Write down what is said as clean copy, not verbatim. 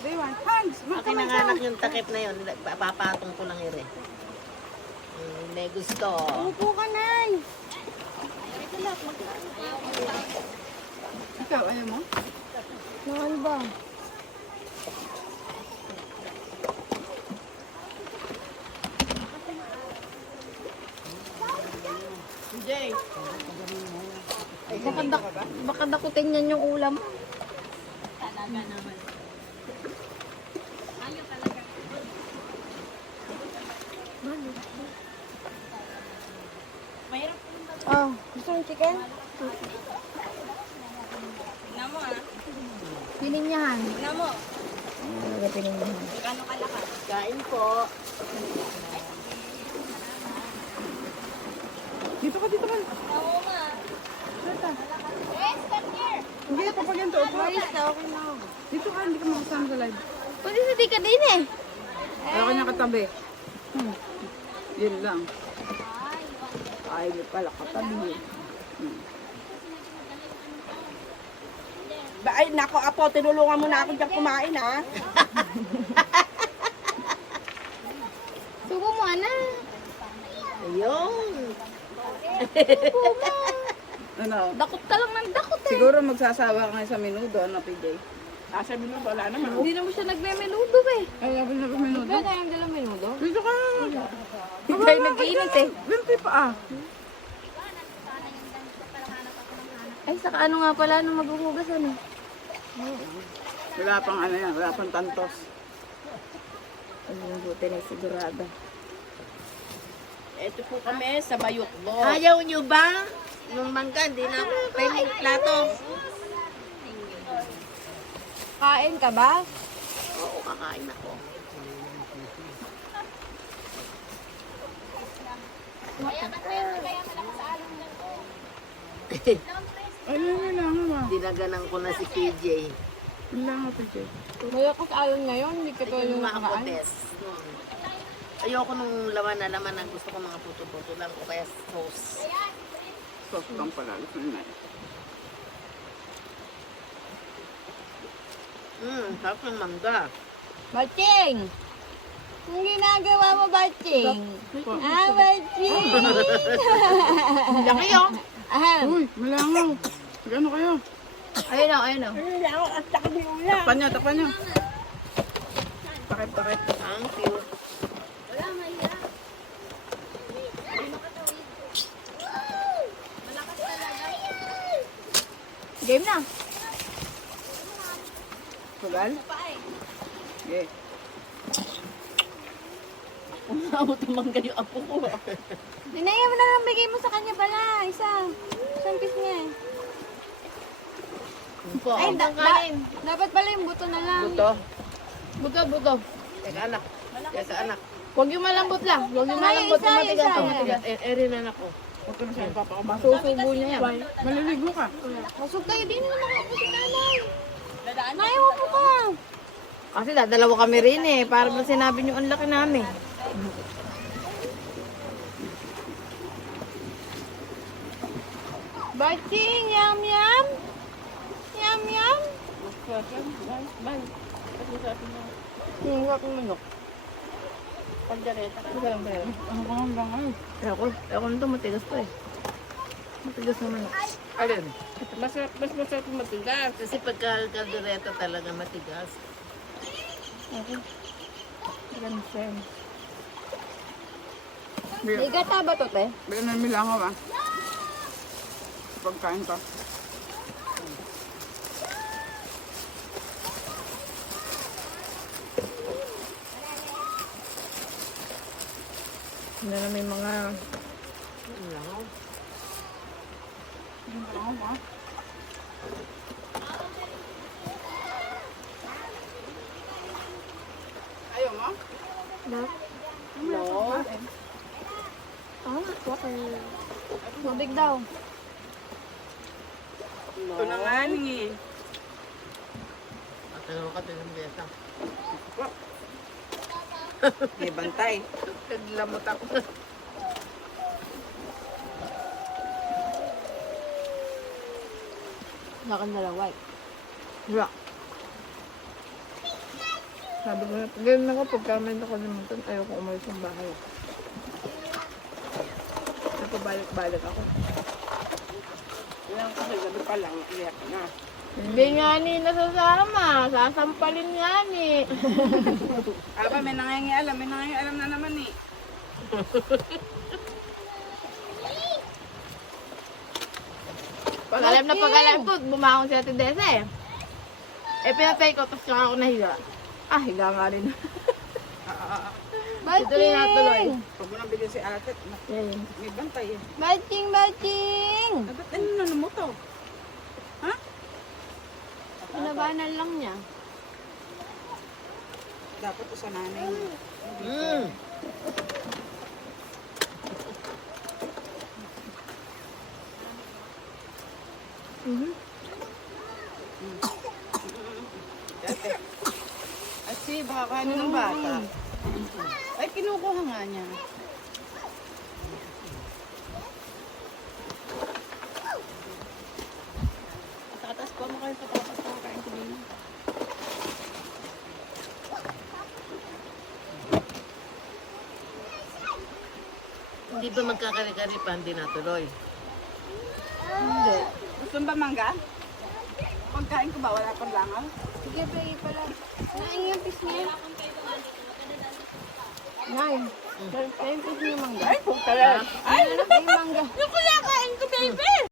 Iwan. Hans, Akin ang anak yung takip na yun. Papatong ko lang ire. May gusto. Upo ka, Nay. Ikaw, ayaw mo? Ano ba? Jay. Baka dakutin yan yung ulam. Talaga naman. Ayaw talaga. Mahirap po yung dalawa. Oh, gusto yung chicken? Tignan mo ah. Pininyahan. Tignan mo. Ano pininyahan? Gano'ng kalakas. Kain po. Dito ka, dito ka. Oo nga. Hindi, kapag yan to, upo. Okay na. Dito ka, hindi ka makasama sa live. Pwede sa di ka din eh. Ayaw ka niya katabi. Yun lang. Ay, di pala katabi yun. Ay, nako, Apo, tinulungan mo na ako dyan kumain, ha? Subo mo, ana. Ayun. Ano? Dakot ka lang ng dakot eh. Siguro magsasawa ka ngayon sa minudo, ano, PJ? Sa minudo, wala naman. Hindi naman siya nagme-menudo eh. Ay, sabi na minudo. Kaya tayong dalang menudo. Dito ka. Hindi tayo nag-iinit eh. Binti pa, ah. Ay, saka ano nga pala, ano maghuhugas ano? Wala pang ano yan, wala pang tantos. Ang buti na sigurado. Ito po kami sa Bayukbo. Ayaw nyo ba? Nung mangga, hindi na may plato. Kain ka ba? Oo, kakain ako. Ay, lang ah. Dinaganan ko na si PJ. Wala nga, PJ. Wala ka sa alon ngayon, hindi ka Ito yung mga nakakaan. potes. Ayoko nung laman na laman. Ang gusto ko mga puto-puto lang o kaya sauce. Sauce lang pala. Sarap ng mangga. Batching! Ang ginagawa mo, Batching? Batching! Laki yun. Ahem. Uy, malangaw. Gano kayo? Ayun o, ayun o. Takpan nyo, takpan nyo. Takip. Thank you. Game na. Sugal? Okay. Umabot ang mangga yung apo ko. Dinaya mo na lang, bigay mo sa kanya pala. Isang piece niya eh. Ay, dapat pala yung buto na lang. Buto. Buto. Teka anak. Teka anak. Huwag yung malambot lang. Huwag yung malambot. Yung matigas. Erin anak ko. Huwag ka na siya. Susubo niya yan. Maliligo ka. Masok tayo din na naman ako si nanay. Nay, upo ka. Kasi dadalawa kami rin eh. Para ba sinabi niyo ang laki namin. Batching, yum yum. Yum yum. Hingwa kong manok. Pagdareta. Ano ka lang lang ay? Ako nito matigas to eh. Matigas naman. Alin? Mas masarap matigas. Kasi pagka kaldereta talaga matigas. Igata ba to, te? Bigyan na milangaw ah. Pagkain ka. Hindi na may mga... Milangaw ah. Ayaw mo? No. No. Oo nga, water. Tubig daw. Ito na nga ni. At ano ka ng besa? Okay, bantay. Naglamot ako. Nakang dalawa. Rock. Sabi ko na, ganun ako, pagka may nakalimutan, ayoko umalis ng bahay. Napabalik-balik ako. Ilang kasi gabi pa lang, iyak na. Hindi nga ni nasasama. Sasampalin nga ni. Aba, may nangangialam na naman eh. Pag-alam na pag-alam ko, bumangon si Ate Desa eh. Eh, pinatay ko, tapos saka ako nahiga. Ah, higa nga rin. Tuloy na tuloy. Huwag mo nang bigyan si ate. May bantay eh. Batching, batching! Dapat ano mo to? Pinabanan lang niya. Dapat to sa nanay mo. Mm. Kasi baka kanin ng bata. Ay, kinukuha nga niya. Tatas pa mo kayo patatas pa kain ko din. Hindi ba magkakari-kari pa, hindi natuloy. Hindi. Gusto mo ba mangga? Pagkain ko ba? Wala pang langaw? Sige, bayi pala. Naing yung fish niya. Naing. Naing fish niya mangga. Ay, puta yan. Ay, mangga. Yung kaya kain ko, baby!